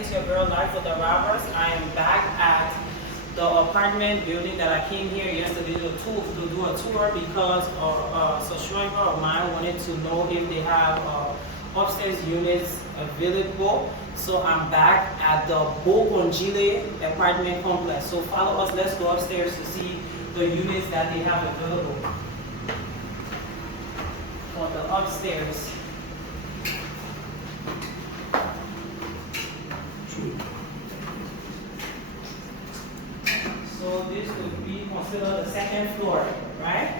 It's your girl Life with the Robbers. I am back at the apartment building that I came here yesterday to do a tour because a subscriber of mine wanted to know if they have upstairs units available. So I'm back at the Boconjile apartment complex. So follow us, let's go upstairs to see the units that they have available for the upstairs. So this would be considered the second floor, right?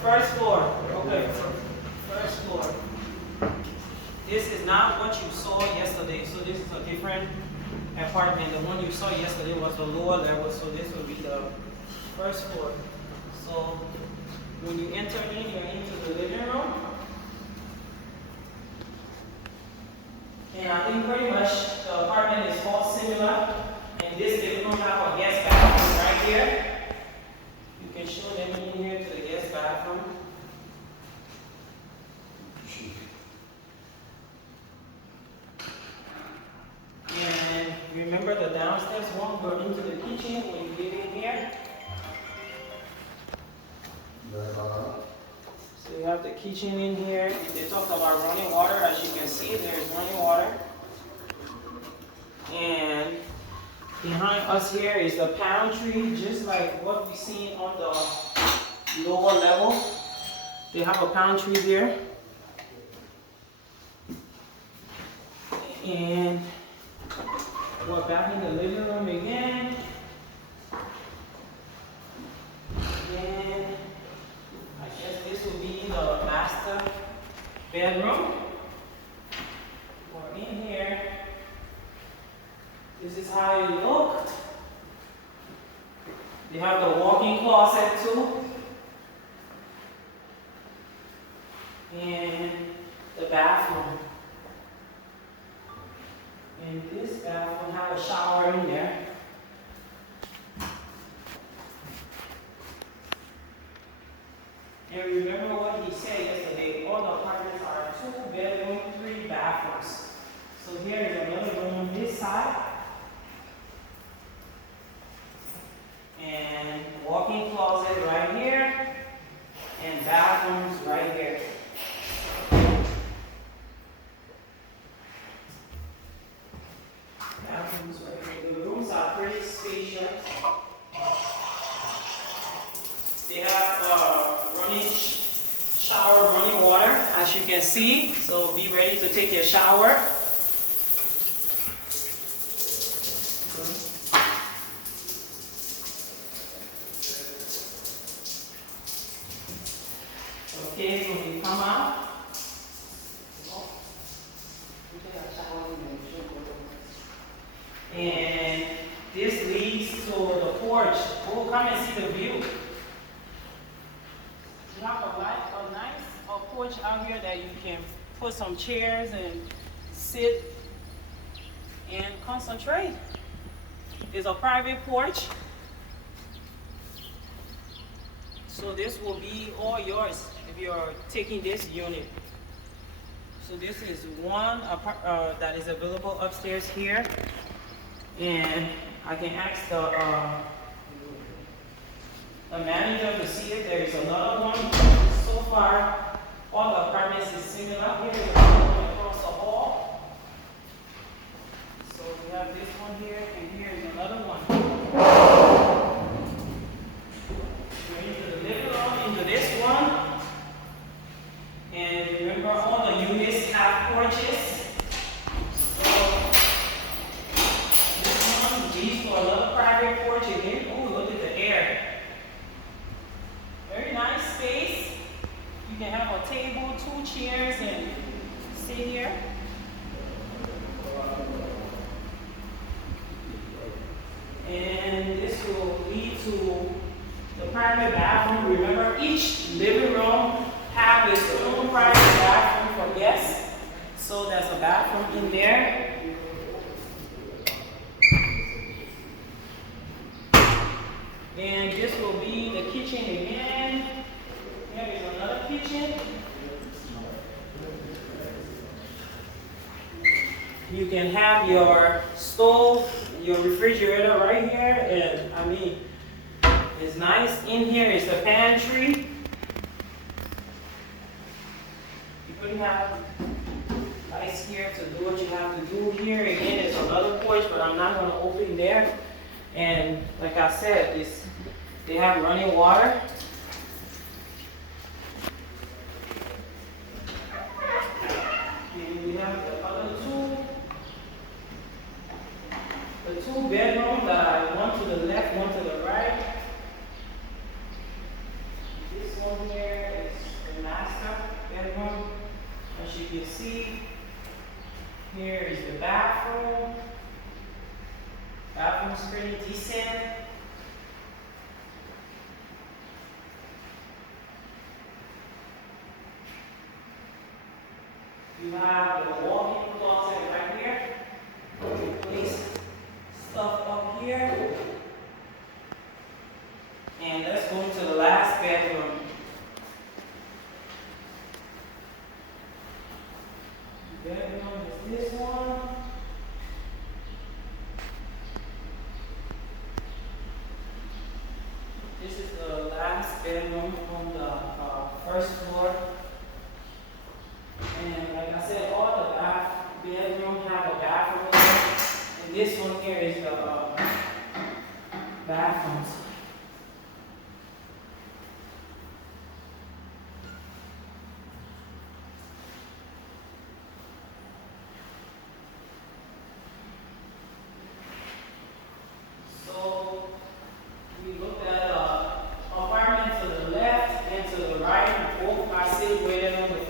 First floor, okay. First floor. This is not what you saw yesterday, so this is a different apartment. The one you saw yesterday was the lower level, so this will be the first floor. So when you enter in, you're into the living room. And I think pretty much the apartment is all similar. And this living room have a guest bathroom right here. You can show them in here to the guest bathroom. And remember the downstairs one, go into the kitchen when you get in here. So you have the kitchen in here. If they talk about running water, as you can see, there's running water. And behind us here is the pantry, just like what we seen on the lower level. They have a pantry there. And we're back in the living room again. And I guess this will be the master bedroom. We're in here. This is how it looked. They have the walk-in closet too. And the bathroom. And this bathroom has a shower in there. And remember what he said yesterday, all the apartments are 2 bedroom, 3 bathrooms. So here is another room on this side. And walk-in closet right here. And bathrooms right here. Bathrooms right here. The rooms are pretty spacious. They have running shower, running water, as you can see. So be ready to take your shower. Okay, when you come out, and this leads to the porch. Oh, come and see the view. You have a nice porch out here that you can put some chairs and sit and concentrate. There's a private porch. So this will be all yours if you're taking this unit. So this is one that is available upstairs here. And I can ask the manager to see if there is another one. So far, all the apartments is similar. Here is another one across the hall. So we have this one here, and here is another one. We're into the living room, into this one. And remember, all the units have porches. For another private porch again. Oh, look at the air. Very nice space. You can have a table, 2 chairs, and sit here. And this will lead to the private bathroom. Remember, each living room has its own private bathroom for guests. So there's a bathroom in there. And this will be the kitchen again. Here is another kitchen. You can have your stove, your refrigerator right here, and I mean, it's nice. In here is the pantry. You really have ice here to do what you have to do here. Again, it's another porch, but I'm not going to open there. And like I said, they have running water. And we have the other two bedrooms that are one to the left, one to the right. This one here is the master bedroom. As you can see, here is the bathroom. Bathroom's pretty decent. You have the walk-in closet right here. You place stuff up here. And let's go into the last bedroom. The bedroom is this one. This is the last bedroom on the first floor. And like I said, all the bedrooms have a bathroom. And this one here is the bathrooms. So we looked at apartment to the left and to the right. Both are situated on the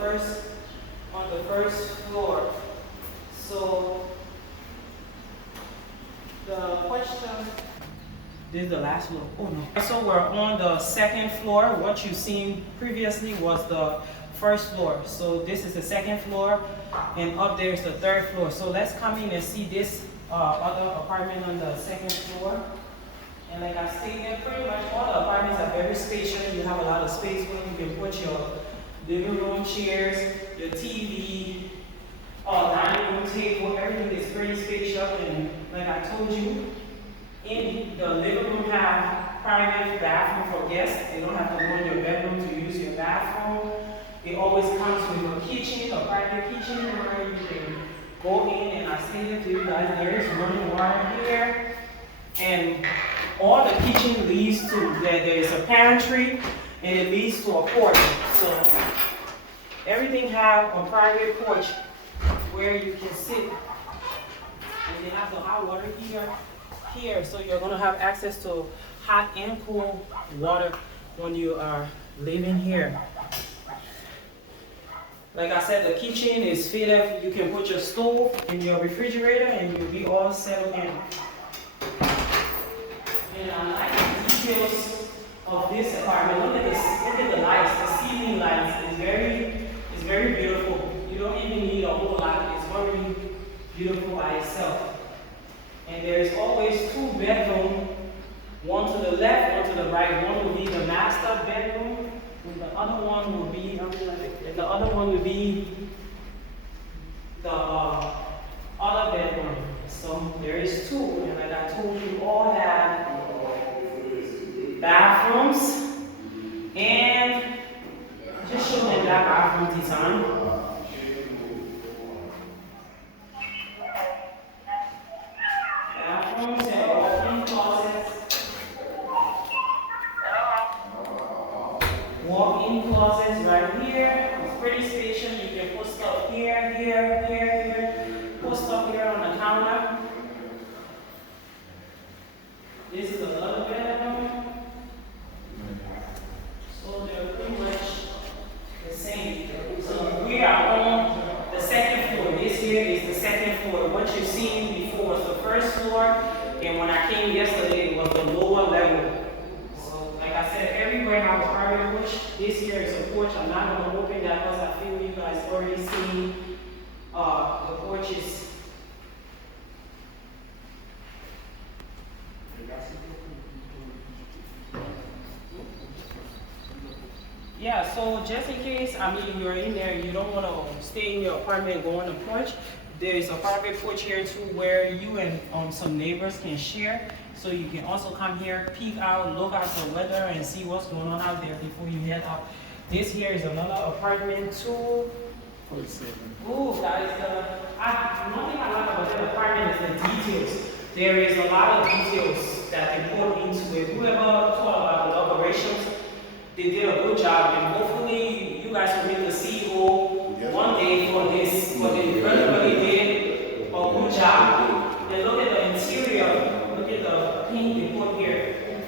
first floor. So the question, this is the last floor. Oh no. So we're on the second floor. What you've seen previously was the first floor. So this is the second floor, and up there is the third floor. So let's come in and see this other apartment on the second floor. And like I stated, pretty much all the apartments are very spacious. You have a lot of space where you can put your living room chairs, your TV, dining room table. Everything is pretty spacious. And like I told you, in the living room have private bathroom for guests. They don't have to go in your bedroom to use your bathroom. It always comes with a kitchen, a private kitchen where you can go in. And I stated to you guys, there is running water here. And all the kitchen leads to, there is a pantry, and it leads to a porch. So everything have a private porch where you can sit. And they have the hot water here. So you're gonna have access to hot and cool water when you are living here. Like I said, the kitchen is fitted. You can put your stove in your refrigerator and you'll be all settled in. And I like the details of this apartment. Look at the lights, the ceiling lights. It's very beautiful. You don't even need a whole lot. It's very beautiful by itself. And there's always two bedrooms, one to the left, one to the right. One will be the master bedroom, and the other one will be the other bedroom. So there is two, and like I told you, all have bathrooms, and just show them that bathroom design. Bathrooms and walk-in closets. Walk-in closets right here. It's pretty spacious. You can put stuff here. Put stuff here on the counter. This is another bedroom. So they're pretty much the same. So we are on the second floor. This here is the second floor. What you've seen before was the first floor, and when I came yesterday, it was the lower level. So like I said, everywhere has a private porch. This here is a porch. I'm not going to open that because I feel you guys already seen the porches. Yeah, so just in case, I mean, you're in there, you don't want to stay in your apartment and go on the porch, there is a private porch here too where you and some neighbors can share. So you can also come here, peek out, look at the weather and see what's going on out there before you head out. This here is another apartment too. 47. Ooh, guys, one thing I like about the apartment is the details. There is a lot of details that they put into it. Whoever thought about the decorations, they did a good job, and hopefully you guys will be the CEO one day for this, but they really did a good job. And look at the interior, look at the paint they put here.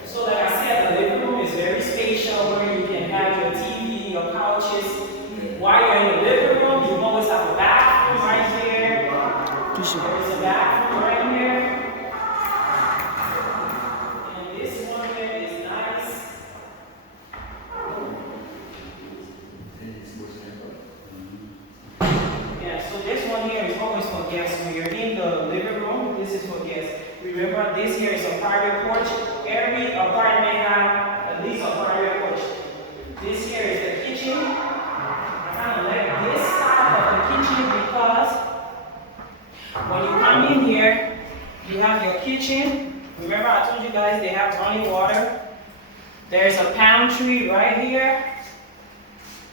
So like I said, the living room is very spacious where you can have your TV, your couches. While you're in the living room, you always have a bathroom right here. There's a bathroom right here. And this one here is nice. Yeah, so this one here is always for guests. When you're in the living room, this is for guests. Remember, this here is a private porch. Every apartment has at least a private porch. This here is the kitchen. I kind of like this side of the kitchen because when you come in here, you have your kitchen. Remember I told you guys they have running water. There's a pantry right here.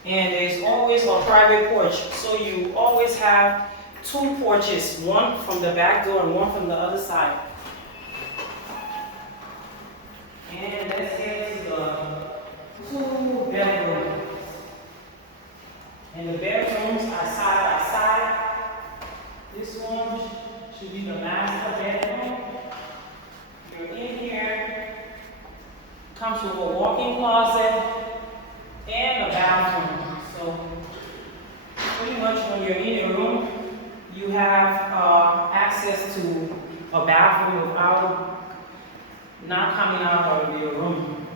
And there's always a private porch. So you always have two porches, one from the back door and one from the other side. And let's get to the 2 bedrooms. And the bedrooms are side by side. This one should be the master bedroom. You're in here. Comes with a walk-in closet and a bathroom. So pretty much when you're in your room, you have access to a bathroom without not coming out of your room.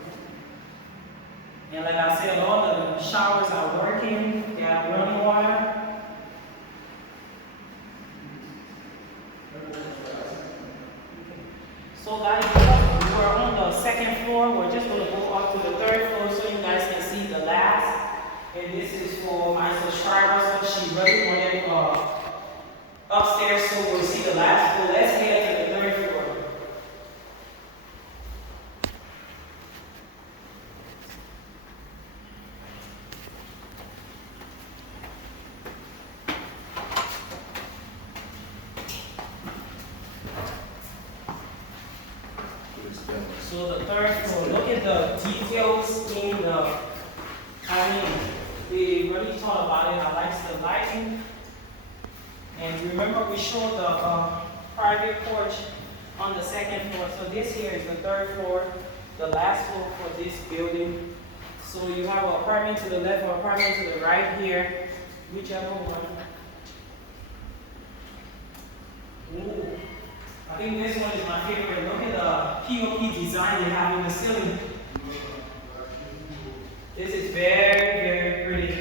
And like I said, all the showers are working. They have running water. So guys, we're on the 2nd floor. We're just going to go up to the 3rd floor so you guys can see the last. And this is for my subscribers. So she really wanted upstairs, so we'll see the last floor. Let's head to the 3rd floor. So the 3rd floor, look at the details in the, they really thought about it. I like the lighting. And remember we showed the private porch on the 2nd floor. So this here is the 3rd floor, the last floor for this building. So you have an apartment to the left, an apartment to the right here, whichever one. Ooh. I think this one is my favorite. Look at the POP design they have in the ceiling. This is very pretty.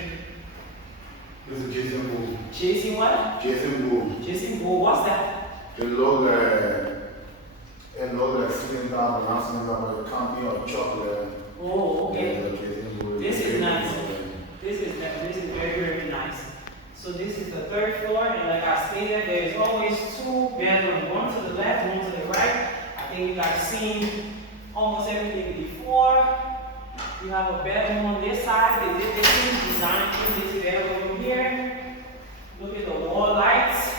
This is Jason Bull. Jason what? Jason Bull. Jason Bull, what's that? It look like sitting down around something about a company or chocolate. Oh, okay. This is nice. This is very nice. So this is the 3rd floor, and like I stated, there is always 2 bedrooms, one to the left, one to the right. I think you guys seen almost everything before. You have a bedroom on this side. They did the same design in this bedroom here. Look at the wall lights.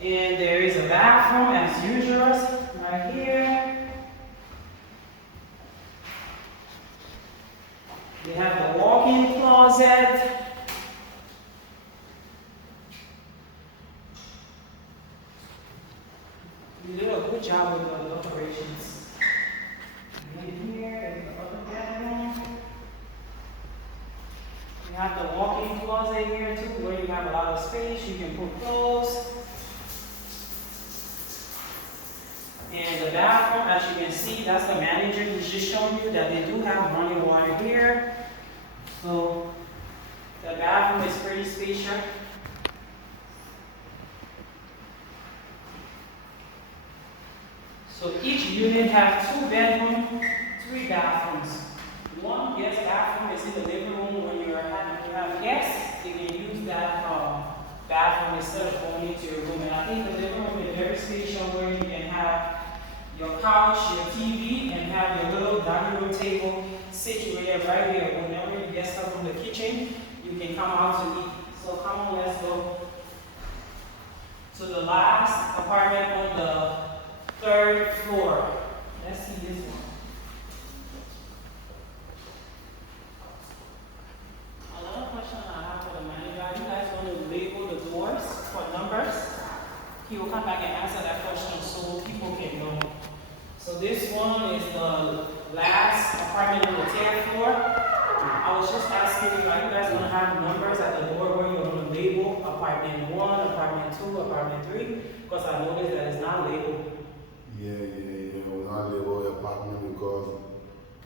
And there is a bathroom as usual right here. They have the walk-in closet. You did a good job with the decorations. In here is the other bedroom. You have the walk-in closet here too, where you have a lot of space. You can put clothes. And the bathroom, as you can see, that's the manager who's just showing you that they do have running water here. So the bathroom is pretty spacious. So each unit has 2 bedrooms, 3 bathrooms. One guest bathroom is in the living room. When you have guests, they can use that bathroom instead of going into your room. And I think the living room is very spacious where you can have your couch, your TV, and have your little dining room table situated right here. Whenever you get stuff from the kitchen, you can come out to eat. So come on, let's go to the last apartment on the 3rd floor. Let's see this one. Another question I have for the manager, are you guys going to label the doors for numbers? He will come back and answer that question so people can know. So this one is the last apartment on the 10th floor. I was just asking you, are you guys going to have numbers at the door where you're going to label apartment 1, apartment 2, apartment 3? Because I noticed that it's not labeled. Yeah. We're not label apartment because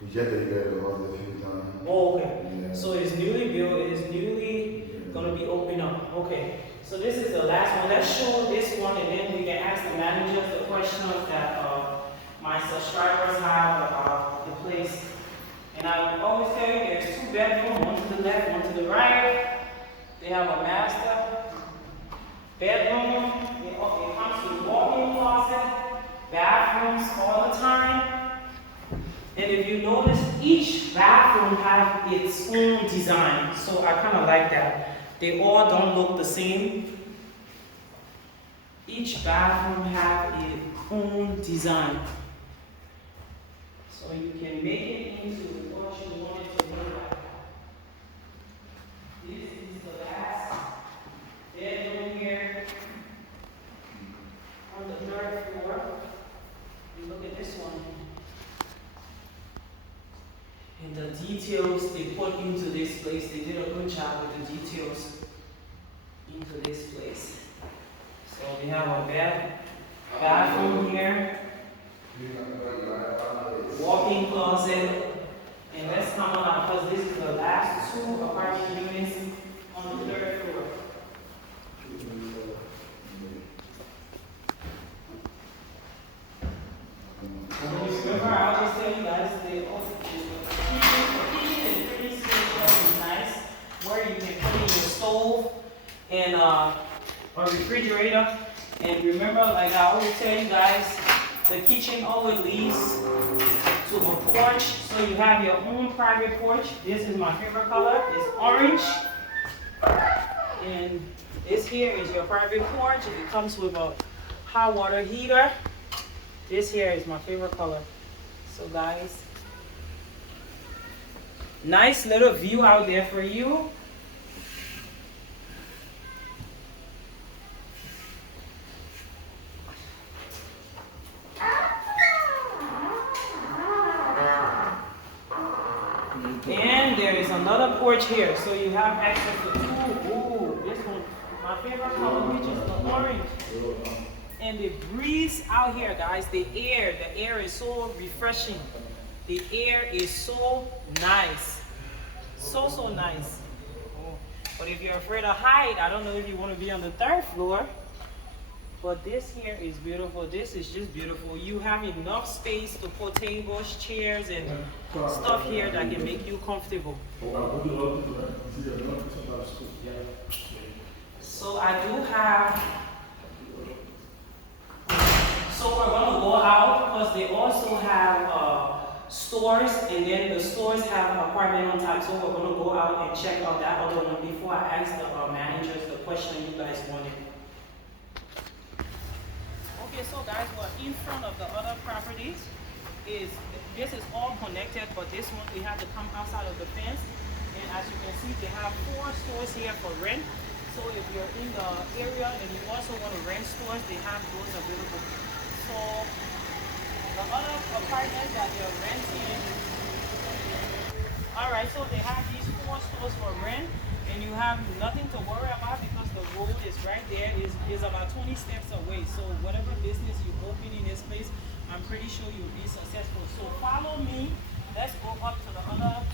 we just delivered the house a few times. Oh, okay. Yeah. So it's newly built, it is newly going to be opened up. Okay. So this is the last one. Let's show this one and then we can ask the managers the questions that my subscribers have about the place. And I always tell you there's 2 bedrooms, one to the left, one to the right. They have a master bedroom. It comes with walk-in closet, bathrooms all the time. And if you notice, each bathroom has its own design. So I kind of like that. They all don't look the same. Each bathroom has its own design. So you can make it into what you want it to look like. This is the last bedroom here on the 3rd floor. You look at this one. And the details they put into this place, they did a good job with the details into this place. So we have a bathroom here. Walk-in closet, and let's come on out because this is the last 2 apartment units on the 3rd floor. Remember, I'll just tell you guys, the kitchen is pretty spacious and nice, where you can put in your stove and a refrigerator. And remember, like I always tell you guys, the kitchen always leads to a porch, so you have your own private porch. This is my favorite color, it's orange. And this here is your private porch. It comes with a hot water heater. This here is my favorite color. So guys, nice little view out there for you. And there is another porch here, so you have access to this one, my favorite color, which is the orange. And the breeze out here, guys, the air is so refreshing. The air is so nice, so nice. Oh. But if you're afraid of height, I don't know if you want to be on the 3rd floor. But this here is beautiful. This is just beautiful. You have enough space to put tables, chairs, and stuff here that can make you comfortable. So I do have, so we're going to go out because they also have stores, and then the stores have an apartment on top. So we're going to go out and check out that other one before I ask the managers the question you guys wanted. Okay, so guys, we're in front of the other properties. This is all connected, but this one we have to come outside of the fence. And as you can see, they have 4 stores here for rent. So if you're in the area and you also want to rent stores, they have those available. So the other apartments that they're renting, all right, so they have these 4 stores for rent, and you have nothing to worry about because the road is right there. Is about 20 steps away. So whatever business you open in this place, I'm pretty sure you'll be successful. So follow me. Let's go up to the other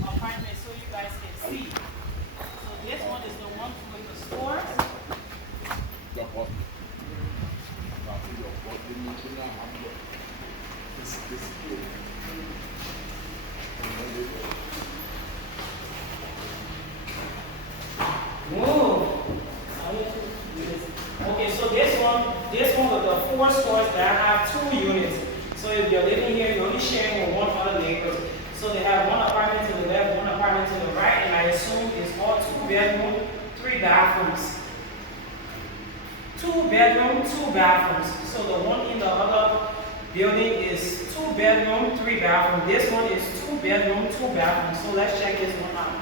apartment so you guys can see. So this one is the one with the stores. Whoa! Okay, so this one with the 4 stores that have 2 units. So if you're living here, you're only sharing with one other neighbor. So they have one apartment to the left, one apartment to the right, and I assume it's all 2 bedroom, 3 bathrooms. 2 bedroom, 2 bathrooms. So the one in the other building is 2 bedroom, 3 bathroom. This one is 2 bedroom, 2 bathrooms. So let's check this one out.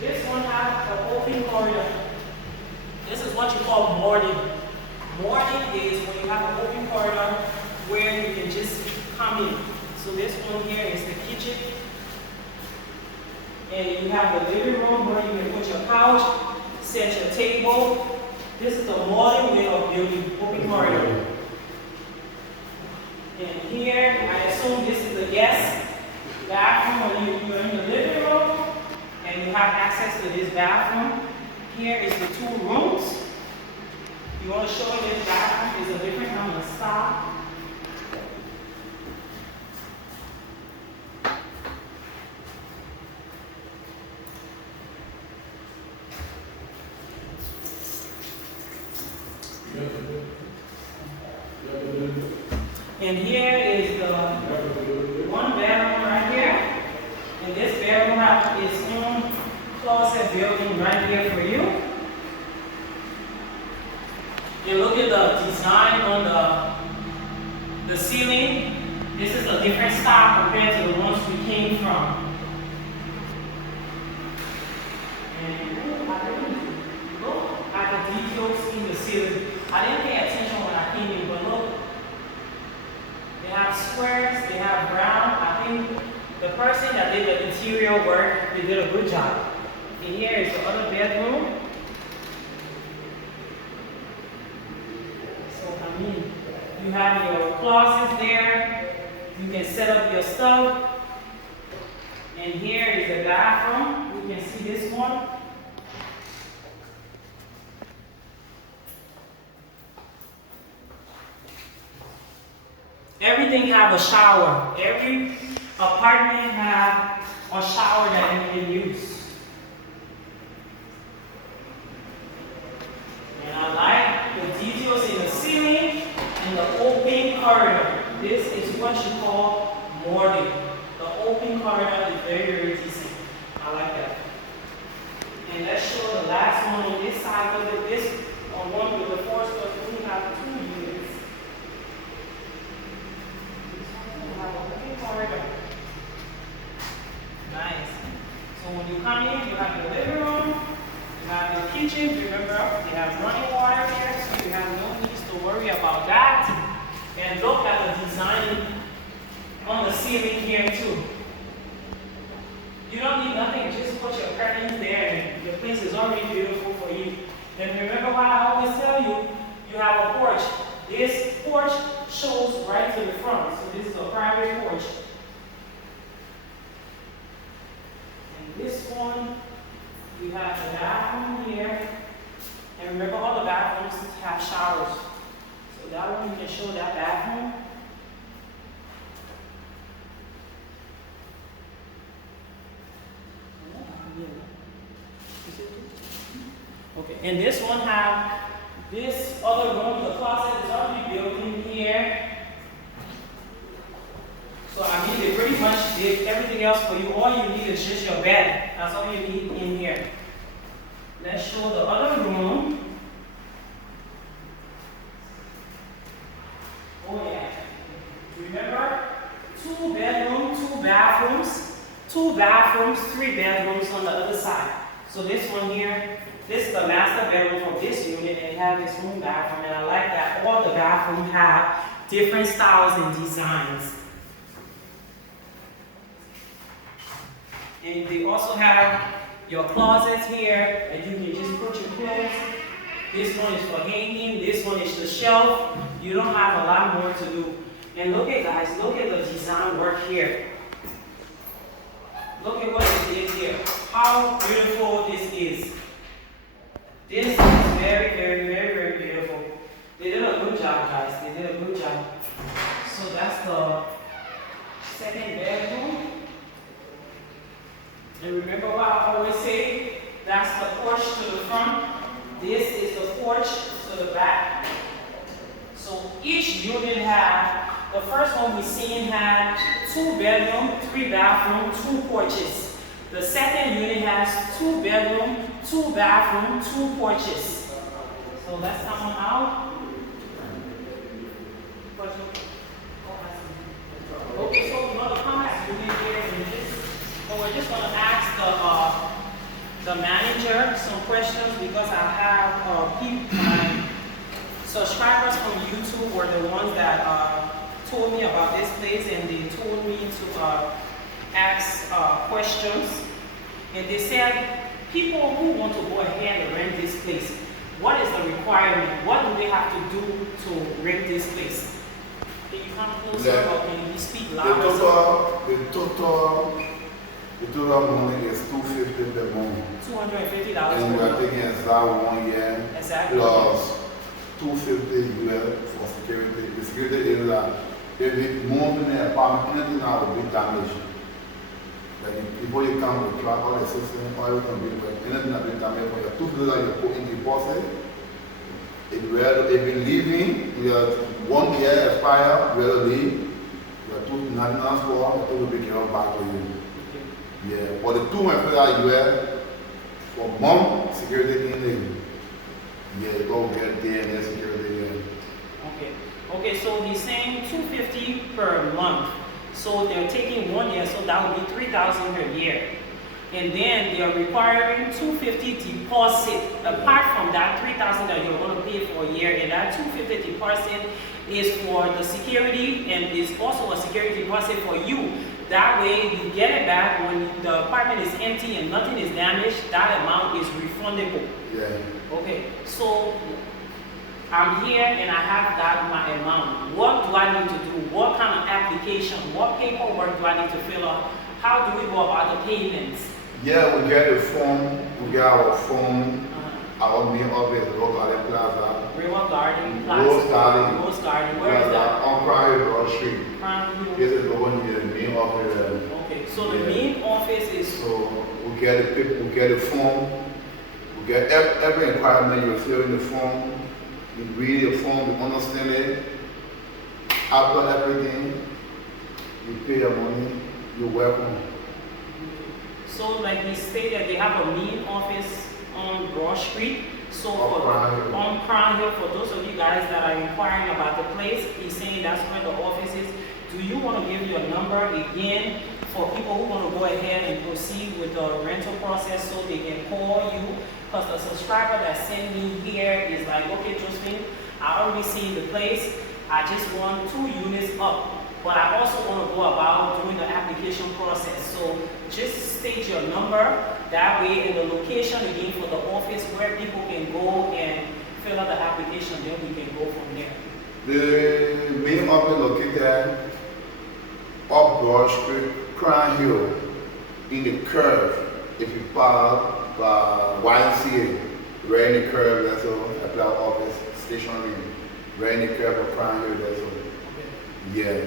This one has an open corridor. This is what you call morning. Morning is when you have an open corridor where you can just come in. So this one here is the kitchen. And you have the living room where you can put your couch, set your table. This is the modern way of building open corridor. And here, I assume this is the guest bathroom when you're in the living room. And you have access to this bathroom. Here is the 2 rooms. You want to show you this bathroom is a different kind of style. And here is the 1 bedroom right here. And this bedroom has its own closet building right here for you. And look at the design on the ceiling. This is a different style compared to the ones we came from. And I didn't look at the details in the ceiling. I didn't pay attention when I came in, but look. They have squares, they have brown. I think the person that did the interior work, they did a good job. And here is the other bedroom. So, I mean, you have your closets there. You can set up your stuff. And here is the bathroom. You can see this one. Everything have a shower. Every apartment have a shower that you can use. And I like the details in the ceiling and the open corridor. This is what you call morning. The open corridor is very, very decent. I like that. And let's show the last one on this side. Look at this on one with the 4 stores. We have 2 units. Have a open corridor. Nice. So when you come in, you have the living room, you have the kitchen. Remember, they have running water here, so you have no need to worry about that. And look at the design on the ceiling here too. You don't need nothing, just put your curtains there and the place is already beautiful for you. And remember what I always tell you, you have a porch. This porch shows right to the front, so this is a private porch. And this one, you have the bathroom here. And remember all the bathrooms have showers. So that one, you can show that bathroom. Okay, and this one have this other room, the closet is already built in here. So I mean, they pretty much did everything else for you. All you need is just your bed. That's all you need in here. Let's show the other room. Oh yeah. Remember, 2 bedrooms, 2 bathrooms, 2 bathrooms, 3 bedrooms on the other side. So this one here, this is the master bedroom for this unit, and it has its own bathroom, and I like that all the bathrooms have different styles and designs. And they also have your closets here, and you can just put your clothes. This one is for hanging, this one is the shelf. You don't have a lot more to do. And look at guys, look at the design work here. Look at what they did here. How beautiful this is. This is very, very, very, very beautiful. They did a good job, guys. They did a good job. So that's the 2nd bedroom. And remember what I always say, that's the porch to the front. This is the porch to the back. So each unit had, the first one we seen had 2 bedroom, 3 bathroom, 2 porches. The second unit has 2 bedroom, 2 bathroom, 2 porches. So let's come on out. Okay, so we're gonna come at unit here in this. So we're just gonna ask the manager some questions because I have my subscribers from YouTube were the ones that told me about this place, and they told me to ask questions. And they said people who want to go ahead and rent this place, what is the requirement? What do they have to do to rent this place? Can you come closer or can you speak louder? The total money is $250 per month. $250 and we are taking exact 1 year exactly. plus $250 US for security. The security is that if it moves in the apartment, anything that will be damaged. Like before you come with track all the system, all everything will be like anything that will be damaged for your $250 that you put in the deposit. If you leaving, you have 1 year expire, you have to leave. You have $299 score, it will be given back to you. Yeah, but the $250 US for month security in there. Yeah, you go get DNA security. Yeah. Okay. Okay, so he's saying $250 per month. So they're taking 1 year, so that would be $3,000 per year. And then they're requiring $250 deposit. Apart from that $3,000 that you're going to pay for a year, and that $250 deposit is for the security, and is also a security deposit for you. That way you get it back when the apartment is empty and nothing is damaged. That amount is refundable. Yeah. Okay, so I'm here and I have that my amount. What do I need to do? What kind of application? What paperwork do I need to fill out? How do we go about the payments? Yeah, we get a form. We get our form. Our main office, Rose Garden Plaza. Rose Garden Plaza. Rose Garden. Where is that? On Crown Hill Street. Crown Hill. This is the one here, the main office. Okay, so the main office is. So we get the paper, we get the form. We get every requirement you fill in the form. You read the form, you understand it. After everything, you pay your money. You're welcome. So, like he stated, they have a main office on Broad Street. So on Crown Hill, for those of you guys that are inquiring about the place, he's saying that's where the office is. Do you want to give your number again for people who want to go ahead and proceed with the rental process so they can call you? Because the subscriber that sent me here is like, okay, Josephine, I already seen the place. I just want 2 units up. But I also want to go about doing the application process. So just state your number. That way, in the location again for the office where people can go and fill out the application, then we can go from there. The main office located up Broad Street, Crown Hill, in the curve. If you park by YMCA, right in the curve, that's all. Apply office, stationary, right in the curve of Crown Hill, that's all. Okay. Yeah.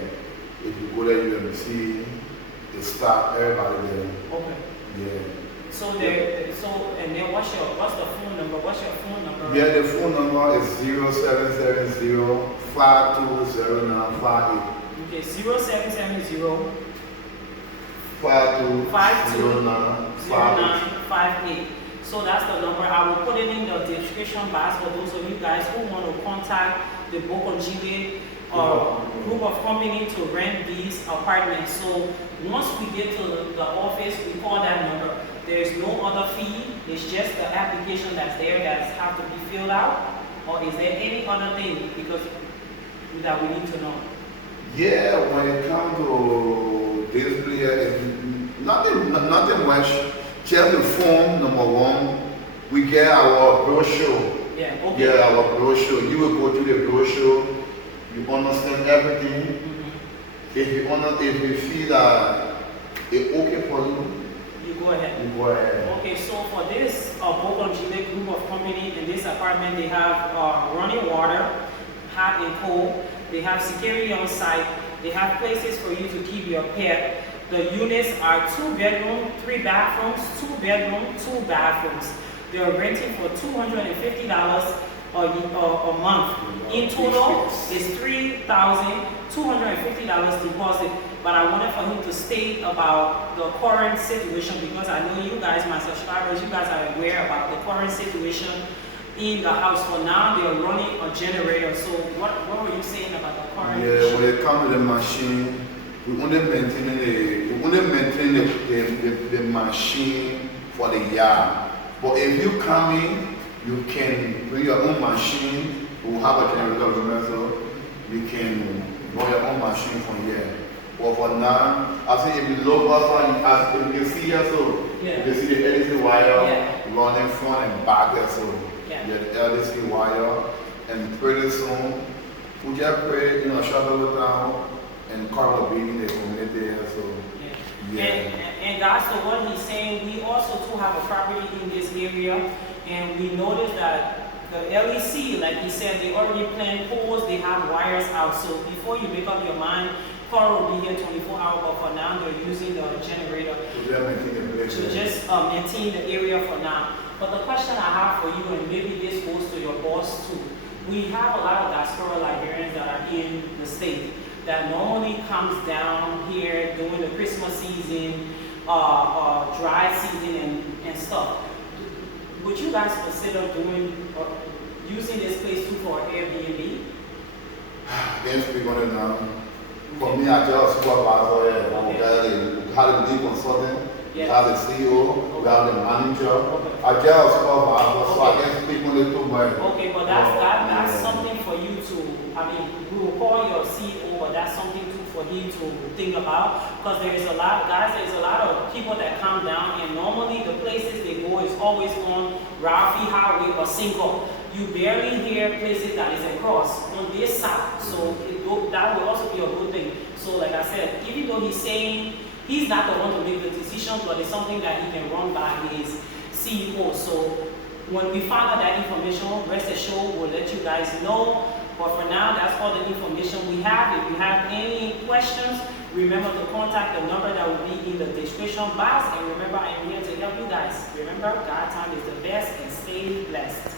If you go there, you're going to see the staff, everybody there. Okay. Yeah. So and then what's the phone number? What's your phone number? Yeah, the phone number is 0770-520958. Okay, 0770 520958. So that's the number. I will put it in the description box for those of you guys who want to contact the Bokonjile group of company to rent these apartments. So once we get to the office, we call that number. There's no other fee. It's just the application that's there that has to be filled out. Or is there any other thing that we need to know? Yeah, when it comes to this place, nothing much. Just the form, number 1. We get our brochure. Yeah, okay. Yeah, our brochure. You will go through the brochure. You understand everything. If you feel that it's okay for you, you go ahead. Okay, so for this Bokonjile group of company in this apartment, they have running water, hot and cold. They have security on site. They have places for you to keep your pet. The units are 2 bedroom, 3 bathrooms, 2 bedroom, 2 bathrooms. They're renting for $250 a month. In total, it's $3,250 deposit. But I wanted for him to state about the current situation, because I know you guys, my subscribers, you guys are aware about the current situation in the house. For now, they're running a generator. So what were you saying about the current issue? When it comes to the machine, we only maintain the machine for the yard. But if you come in, you can bring your own machine. We have a generator, so you can run your own machine from here. But for now, I think if you look also, as you can see here, so you can see the LC wire running front and back there, so the LC wire, and pretty soon, we just pray, shut it down and cover the building, the community here, so And guys, so what he's saying, we also too have a property in this area, and we noticed that the LEC, like he said, they already planned poles, they have wires out. So before you make up your mind, Carl will be here 24 hours, but for now they're using the generator to just maintain the area for now. But the question I have for you, and maybe this goes to your boss too, we have a lot of diaspora Liberians that are in the state that normally comes down here during the Christmas season, dry season and stuff. Would you guys consider using this place too for Airbnb? Can't speak on it now. For me, I just supervisor here. We have the lead consultant, we have the CEO, we have the manager. I just supervisor, so I can't speak on it too much. Okay, but that's something for you to, I mean, we will call your CEO, but that's something too for him to think about, because there's a lot of people that come down, and normally the places they go is always on Ralphie Highway or Cinco. You barely hear places that is across on this side, so that will also be a good thing. So like I said, even though he's saying he's not the one to make the decision, but it's something that he can run by his CEO. So when we find out that information, rest assured we'll let you guys know. But for now, that's all the information we have. If you have any questions, remember to contact the number that will be in the description box. And remember, I am here to help you guys. Remember, God time is the best, and stay blessed.